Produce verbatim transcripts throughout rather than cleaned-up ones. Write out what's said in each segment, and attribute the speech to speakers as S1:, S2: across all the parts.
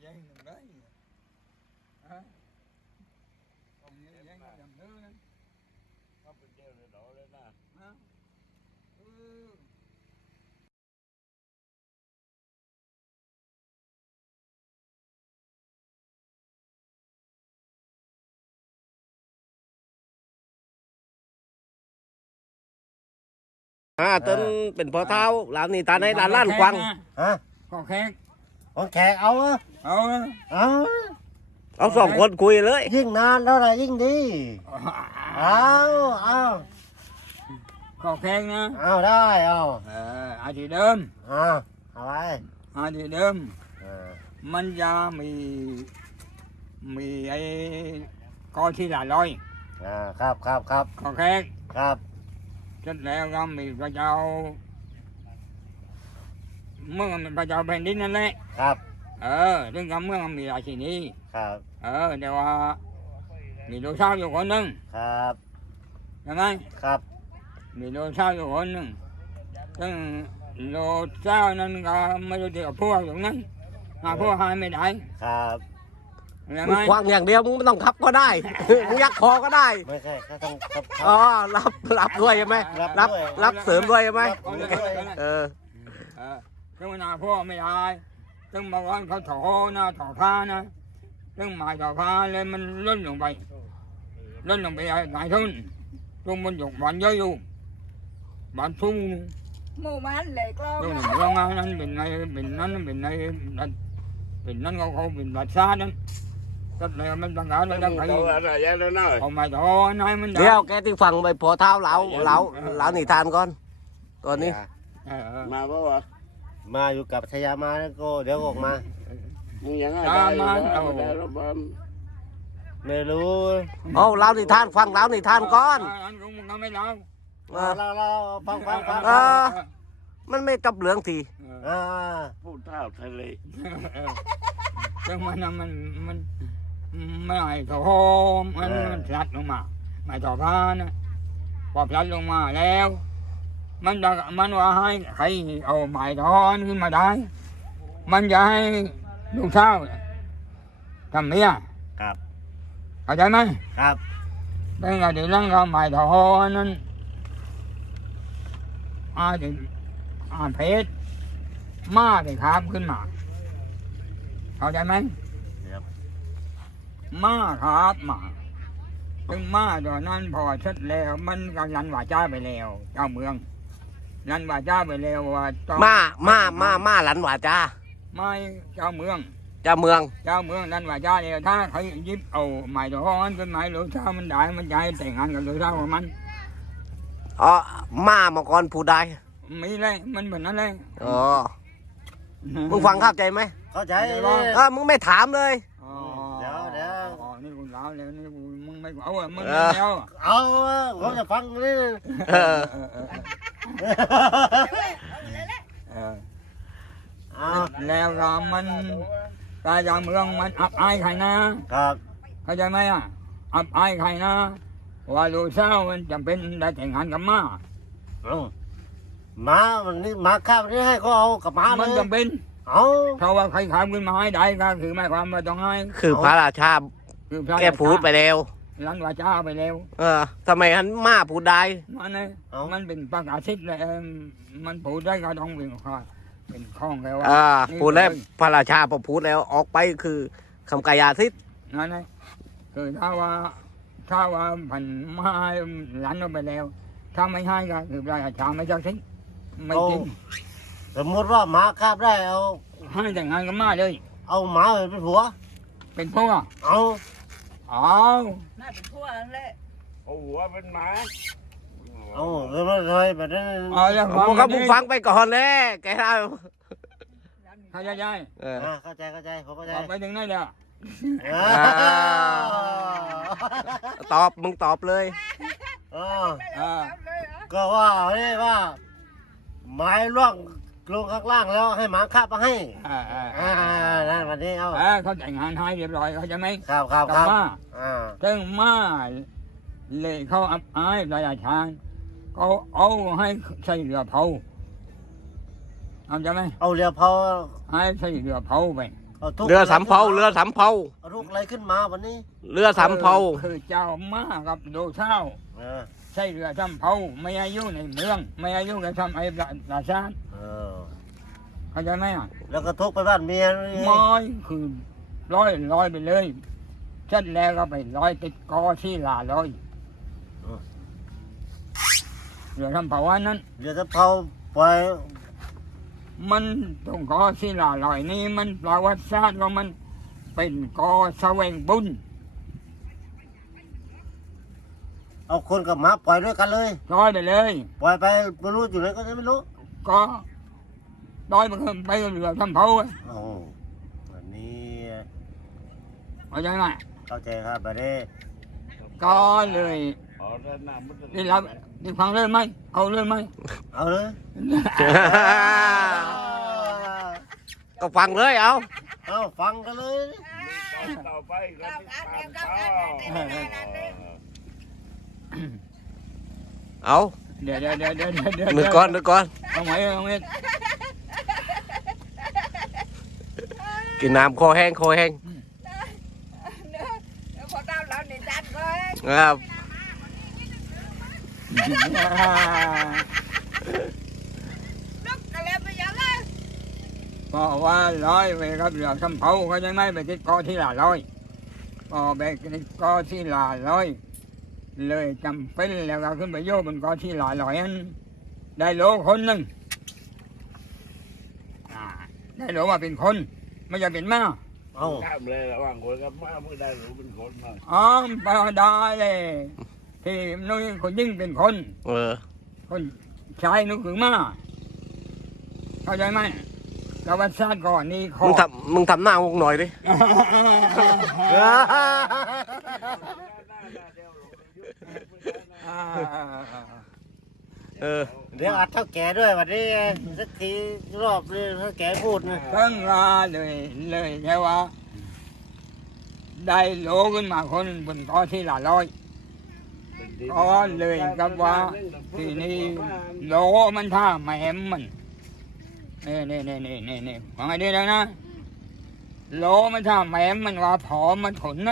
S1: gian đừng đấy à, còn như gian đầm nữa đấy
S2: có bên kia là đổ lên nè
S1: à. Ừ.
S3: อ่าต้นเป็นพอเท้าหลานนี่ตาในหลานล้านกวาง
S4: ฮะ
S1: ก็แขก
S4: ของแขกเอาอะ
S1: เอา
S4: เอา
S3: เอาสองคนคุยเลย
S4: ยิ่งนานเท่าไหรยิ่งดีเอาเอา
S1: ก็แขกนะ
S4: เอาได้เอา
S1: เอออาที่เดิม
S4: เอาเอาไป
S1: อาที่เดิม
S4: เออ
S1: มันจะมีมีไอ้กอที่ละร้อย
S4: อ่าครับครับครับ
S1: ก็แขก
S4: ครับ
S1: เสร็จแล้วก็มีพระเจ้าเมืองพระเจ้าแผ่นดินนั่นแหละ
S4: ครับ
S1: เออเรื่องกับเมืองมันมีราชินี
S4: ครับ
S1: เออแต่ว่ามีลูกสาวอยู่คนหนึ่ง
S4: ครับ
S1: ใช่ไหม
S4: ครับ
S1: มีลูกสาวอยู่คนหนึ่งซึ่งลูกสาวนั้นก็ไม่รู้จะกับพวกตรงนั้นหาพวกหายไม่ได้
S4: ครับ
S1: ใช่
S3: มึ
S1: ไหม
S3: งควางอย่างเดียวมึงไม่ต้องทับก็ได้ มึงยักคอก็ได้
S4: ไม่ใช่ก็ต้องครับค
S3: อ๋
S4: รั
S3: อบ รับรับด้วยใช่ไหม
S4: รั
S3: รั
S4: บบ ด้วย
S3: รับเสริมด้วยใช่ไหม
S1: เอาเลยเอาเลยเอาเลย
S3: เออ
S1: เออซึ่งมันหาพวกไม่ได้ซึ่งบางวันเขาถอนะถอผ้านะซึ่งหมายถอผ้าเลยมันล่นลงไปล่นลงไปหลายทุ่นตรงบนหยกบานเยอะอยู่บานทุ่ง
S5: หมู่บ้านเหล็กเรา
S1: ตรงเรื่องนั้นเป็นในเป็นนั้นเป็นในเป็นนั้นเขาเขาเป็นบัตรซานั้นก็เลยมันต่างกันเลย
S2: ต้
S1: ตั้
S2: อง
S1: งใคร
S2: โตอะไรเยอะแล้วเนาะ
S1: เอามาถอน้อยมัน
S3: เดี๋ยวแกที่ฟังไปพอเท้าเหลาเหลาเหลาหนีทานก่อนตอนนี้
S1: เออ
S2: มาเพราะว่า
S4: มาอยู่กับชายามาแล้วก็เดี๋ยวออกมา
S2: มึงยังไงได้เอาได้รบม
S4: ไม่รู้
S3: เอาเหลาหนีทานฟังเหลาหนีทานก่อน
S1: อันของมึงก็ไม่เล่า
S3: เออ
S4: เราเราฟังฟังฟัง
S3: เออ มันไม่กับเหลืองที
S4: อ่า
S2: พูดเท่าทะเล
S1: ซึ่งมันมันมันไม่ไอ้ถอมันมันพลัดลงมาไม่ถอผ้านะพอพลัดลงมาแล้ว มันจะมันว่าให้ใครเอาไม้ถอนขึ้นมาได้ มันจะให้ลูกสาวทำเมีย
S4: ครับ
S1: เข้าใจไหม
S4: ครับ
S1: เป็นไงเดี๋ยวนั่งก็ไม้ถอนนั้นอาจจะอาเพชรมาเลยครับขึ้นมาเข้าใจไหม
S4: ครับ
S1: มาครับมาถึงมาตอนนั้นพอเสร็จแล้ว มันกำลังว่าจ้าไปแล้ว เจ้าเมืองรันว่าจ้าไปแล้วว่าต้อง
S3: มามามามาหลันหวาจ้า
S1: ไม่เจ้าเมือง
S3: เจ้าเมือง
S1: เจ้าเมืองรันว่าจ้าแล้วถ้าเขาหยิบเอาไม้ถอนขึ้นไม้หลวงเจ้ามันได้มันจะให้แต่งงานกับหลวงเจ้าของมัน
S3: อ๋อมามาก่อนผู้ใด
S1: มีเลยมันแบบนั้นเลย
S3: อ๋อมึงฟังเข้าใจไหม
S4: เข้าใจ
S1: เข้าใจ
S4: เล
S1: ปะ
S4: ย
S3: เออมึงไม่ถามเลย
S1: อ๋อ
S4: เดี๋ยวเดี๋ยว
S1: อ๋อนี่กูเล่าแล้วนี่กูมึงไม่เอาอ่ะมึง
S3: เอ
S1: ไม่
S3: อ
S1: เอา
S4: เอาผมจะฟังนี่
S3: เออ
S1: เออเออเออ
S4: เอา
S1: แล้วก็มันตาจากเมืองมันอับอายใครนะครับ เข้าใจไหมอ่ะอับอายใครนะว่าลูกสาวมันจำเป็นได้แต่งงานกับม้า
S4: เอามาวันนี้มาข้ามนี้ให้เขาเอากับมาเล
S1: มัน
S4: ย
S1: จำเป็น
S4: เอา
S1: เพราะว่าใครขามขึ้นมาให้ได้ก็คือหมายความว่าต้องให้
S3: คือพระราชา
S1: คือพระ
S3: แกพูดไปแล้ว
S1: รันวาจาไปแล้ว
S3: เออทำไมหันมาผู้ใด
S1: มันเนี่ยมันเป็นประกาศสิทธิ์เลยเออมันพูดได้ก็ต้องเป็นข้อเป็นข้องแล้ว
S3: อ่าพูดแล้วพระราชาพอพูดแล้วออกไปคือคำกายาทิศ
S1: นั่นเองคือถ้าว่าถ้าว่าผันมาให้หลานเราไปแล้ว ถ้าไม่ให้ก็คือพระราชาไม่เจ้าสิไม่จริง
S4: สมมติว่าหมาคาบได้เอา
S1: ให้แต่งงานกับมาเลย
S4: เอาหมาเป็นผัว
S1: เป็นพวก
S4: เอา
S1: อ๋อ
S5: น่าเป็นทั่วนั่นแหละ
S2: เอาหัวเป็นหมา
S4: เอาแล้วมันเลยแบบนั้น
S1: เอาแล้ว
S3: พวกเขามึงฟังไปก่อนเลยแกเล่า
S1: เข้าใจใจ
S3: เออ
S4: อ่าเข้าใจเข้าใจผมเข้าใจ
S1: ออกไปถึงไหนเด้อ
S4: อ่า
S3: ตอบมึงตอบเลย
S4: เออ
S1: อ่า
S4: ก็ว่าเนี่ยว่าไม้ล่วงลงข้างล่างแล้วให้หมาคาบมาให้
S1: อ่าอ่า
S4: อ่านั่นวันนี้เอา
S1: อ่าเขาแต่งงานให้เรียบร้อยเข้าใจไหม
S4: ครับครับ
S1: กับ
S4: ครับ
S1: มา
S4: อ่า
S1: ซึ่งมาเลยเขาอับอายพระราชาเขาเอาให้ใส่เรือเผาเอาใจไหม
S4: เอาเรือเผา
S1: ให้ใส่เรือเผาไป
S4: าทุกข์
S3: เรือสำเภาเรือสำเภา
S4: เอาทุกข์อะไรขึ้นมาวันนี้
S3: เรือสำเภา
S1: คือเจ้ามากับโดเช้า
S4: เออ
S1: ใช่เรือสำเภาไม่อายุในเมือง ไม่อายุกับทำไอ้ประชาชน
S4: เออ
S1: เข้าใจไหมอ่ะ
S4: แล้วก็ทุกข์ไปบ้านเมียนี่
S1: มอยคือร้อยร้อยไปเลยเสร็จแล้วก็ไปร้อยติดกอที่ลาร้อยเรือทำเผาอันนั้น
S4: เรือสำเภาปล่อย
S1: มันตรงกอที่ลาลอยนี่มันประวัติศาสตร์ของมันเป็นกอแสวงบุญ
S4: เอาคนกับหมาปล่อยด้วยกันเลย
S1: ร้อยไปเลย
S4: ปล่อยไปไม่รู้อยู่ไหนก็ไม่รู้
S1: ก็ร้อยไปก็ไปเรือทำเผาอะ
S4: โอ้วันนี้
S1: เข้าใจไหม
S4: เข้าใจครับบัดนี้
S1: ก็เลย
S2: อ๋อด้านหน้ามันจะ
S1: นี่รับนี่ฟังเลยไหมเอาเลยไหม
S4: เอาเลย
S3: ก็ฟังเลยเอา
S4: เอาฟังกันเลย
S2: ต่อไปก็ติดตามเขา
S3: เอา
S1: เดี๋ยวเดี๋ยวเดี๋ยวเดี๋ยวเดี๋ยวเดี๋ยว
S3: หนึ่งก้อนหนึ่งก้อน
S1: เอาไหมเอาไหม
S3: กินน้ำคอแห้งคอแห้ง
S5: Nếu có đau lòng thì chặt rồi.
S3: ครับ
S5: Lúc là lên bây giờ lên.
S1: เพราะว่าร้อยไปครับเรือทำเผาเขาใจไหมไปติดกอที่ลาร้อยพอไปติดกอที่ลาร้อย เลยจำเป็นแล้วก็ขึ้นไปโยบนกอที่ลาร้อยนั้นได้โลคนหนึ่งอ่าได้โลว่าเป็นคนไม่ใช่เป็นม้า
S4: เอา
S2: ข้ามเลยระหว่างคนกับม้าไม่ได้หรือเป็นคนมา
S1: อ๋อปาดาเลยที่นู้นคนยิ่งเป็นคน
S3: เออ
S1: คนชายนู้นคือม้าเข้าใจไหมประวัติศาสตร์ก่อนนี่ขอ
S3: มึงทำมึงทำหน้าวงหน่อยดิ
S1: อ่า
S3: เออ
S4: เดี๋ยวอัดเท่าแก่ด้วยวันนี้สักทีรอบเลยเท่าแก่พูดนะ
S1: เพิ่งลาเลยเลยแค่ว่า ได้โลขึ้นมาคนบนกอที่ละร้อย ก็เลยกับว่าทีนี้โลมันท่าแหม่มมันนี่นี่นี่นี่นี่นี่ฟังให้ดีแล้วนะโลมันท่าแหม่มมันว่าผอมมันทนไหน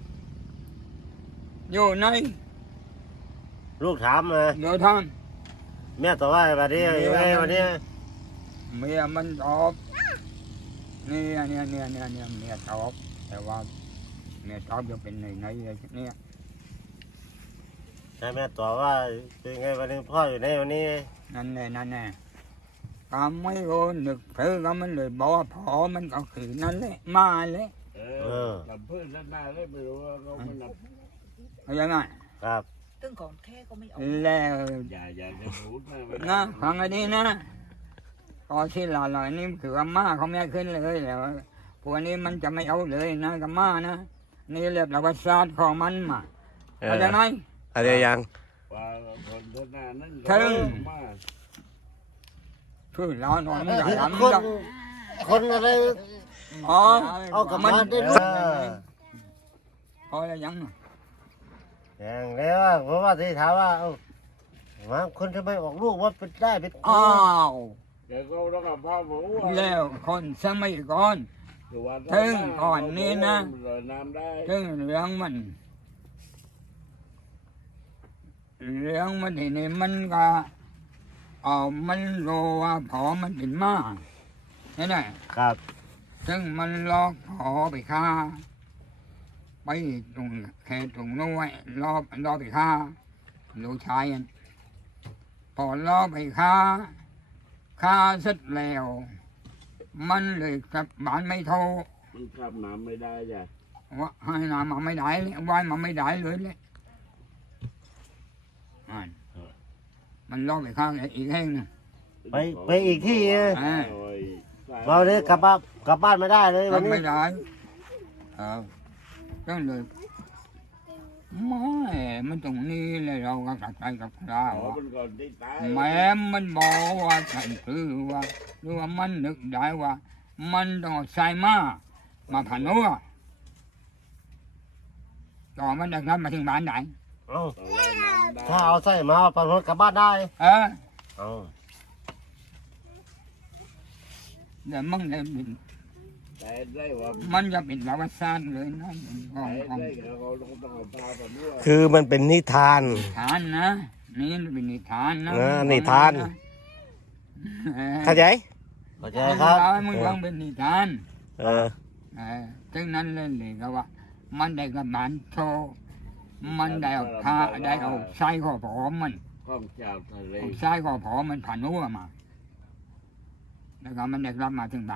S1: อยู่ไหน
S4: ลูกถามเลย
S1: เดี๋ยวท่าน
S4: แม่ตอบว่าวันนี้อยู่ไงวันนี้
S1: เมียมันตอบนี่เนี่ยเนี่ยเนี่ยเนี่ยเมียตอบแต่ว่าเมียตอบจะเป็นไหนไหนอะไรเนี่ย
S4: ใช่แม่ตอบว่าเป็นไงวันนี้พ่ออยู่ไหนวันนี้
S1: นั่นแน่นั่นแน่ก็ไม่รู้นึกถือก็มันเลยบอกว่าผอมันก็คือนั่นแหละมาเลย
S2: เออลำเพื่อนด้านหน้าเลยไม่รู้ว่าเขาไม่นับ
S1: เข้าใจไหม
S4: ครับ
S5: Tương còn khe có mấy ổng.
S1: แล้ว
S2: อย่าอย่าจะพูดนะไม่
S1: นะฟังให้ดีนะพอที่หล่อหล่อยนี่คืออาม่าเขาไม่ให้ขึ้นเลยแล้วพวกนี้มันจะไม่เอาเลยนะกับม่านะนี่เรียกประวัติศาสตร์ของมันมา
S3: เอ
S1: เข้า
S3: อ
S1: ใจไหม
S3: อะไรยัง
S2: ว่าคนด้านหน้านั่น
S1: ถึง
S2: มา
S1: คือเราหน่อยมันจะ
S4: คน
S1: ทำกับ
S4: คนอะไร
S1: อ๋อ
S4: เอากลับมาได้ด้
S1: ด้
S4: ว
S1: วย ยพอแล้วยัง
S4: อย่างแล้วเพราะว่าที่ถามว่าเอ้ามาคนทำไมออกลูกว่าเป็นได้เป็น
S1: อ้าว
S2: เดี๋ยวเขาต้องกับพ่อบอกว่า
S1: แล้วคนสมัยก่อน
S2: คือว่า
S1: ถึงก่อนนี้นะ
S2: ลอยน้ำได้
S1: ถึงเรื่องมันเรื่องมันทีนี้มันก็เอามันรู้ว่าพอมันเป็นม้าเห็นไหม
S4: ครับ
S1: ซึ่งมันลอกพอไปฆ่าไปตรงแค่ตรงนู้นไว้ลอบลอบไปฆ่าลูกชายอันพอลอบไปฆ่าฆ่าเสร็จแล้ว มันเลยกลับบ้านไม่โทร
S2: มันขับน้ำไม่ได้จ้ะ
S1: ว่าให้น้ำมาไม่ได้เลยว่ายมาไม่ได้เลยเลยอ่านมันลอบไปฆ่าอีกแห่งหนึง
S4: ไปไปอีกที่ไง
S1: อ่า
S2: โอ้ย
S4: เราเนี่ยกลับบ้านกลับบ้านไม่ได้เลยวัน
S1: ทำ
S4: นี้
S1: ไม่ได้เอาก็เลยไม่มันตรงนี้เลยเราก็ตัดใจกับเรา
S2: อ๋อมันก่อนที่ตาย
S1: แม้มันบอกว่าฉันคือว่าหรือว่ามันนึกได้ว่า มันต้องใส่มามาผ่านนัวต่อมันจะนับมาถึงบ้านไหน
S4: เอา
S2: เอาลอยน้ำได้
S4: ถ้าเอาไส้มาปนรถกลับบ้านได้
S1: เออ
S4: เอา
S1: เดี๋ยวมึงเลย
S2: แต่ได้ว่า
S1: มันจะเป็นประวัติศาสตร์เลยนะของ
S2: แต่
S1: ของ
S2: ได้เขาต้องต้องเอาตาแบบนี้
S3: คือมันเป็นนิทาน
S1: ฐานนะนี่เป็นนิทานนะ
S3: นะนิทาน
S1: เออ
S3: เข้าใจ
S4: เข้าใจครับ
S1: เอาให้มึงฟังเป็นนิทาน
S3: เออ
S1: เออถึงนั้นเลยเลยก็ว่า มันได้กับมันโทมันได้เอาผ้าได้เอาไส้ข้อผอมมัน
S2: ข้องเจ้าทะเล
S1: เอาไส้ข้อผอมมันผ่านหัวมา แล้วก็มันได้รับมาถึงบ้าน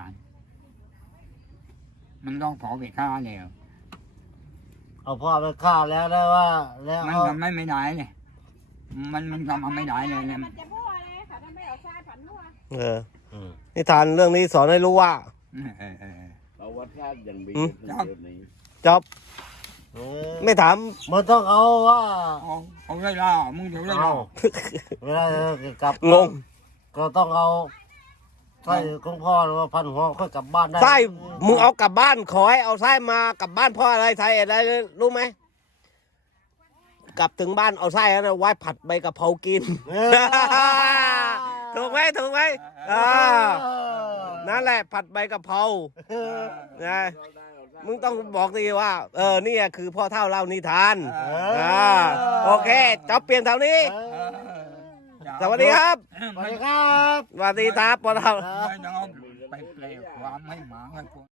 S1: มันต้องผอไปฆ่าแล้ว
S4: เอาพ่อไปฆ่าแล้วได้ว่า แล้ว
S1: มัน
S4: เอา
S1: ทำไม่ไม่ได้เลยมันมันทำเอาไม่ได้เลยเนี่ย
S5: มันจะพูดอะไรค่ะถ้าไม่เอาทรายผันนัว
S3: เออ
S4: อืม
S3: นิทานเรื่องนี้สอนให้รู้ว่า
S1: เออเออเออ
S2: ประวัติศาสตร์ยังมี
S3: อืม
S2: อยู่เดี๋ยวนี้
S3: จบ
S4: เออ
S3: ไม่ถาม
S4: มันต้องเอาว่า
S1: เอาเอาได้ล่ามึงเดี๋ยวได้
S4: เอา
S1: ล่า
S4: เวลาจะกลับ
S3: งง
S4: ก็ต้องเอาไส้ของพ่อหรือว่าพันหัวค่อยกลับบ้านได้
S3: ไส้มึงเอากลับบ้านขอให้เอาไส้มากลับบ้านเพราะอะไรไส้อะไรรู้ไหมกลับถึงบ้านเอาไส้แล้วนะไว้ผัดใบกะเพรากิน
S4: เออ
S3: ถูกไหมถูกไหมอ่านั่นแหละผัดใบกะเพรานะมึงต้องบอกดีว่า เออนี่คือพ่อเท่าเล่านิทานอ่าโอเคจบเปลี่ยนเท่านี้ สวัสดีครับ
S4: สวัสดีครับ
S3: สวัสดีครับพ่อเท่า
S1: ไม่ต้องเอาไปแปลความให้หมาให้คน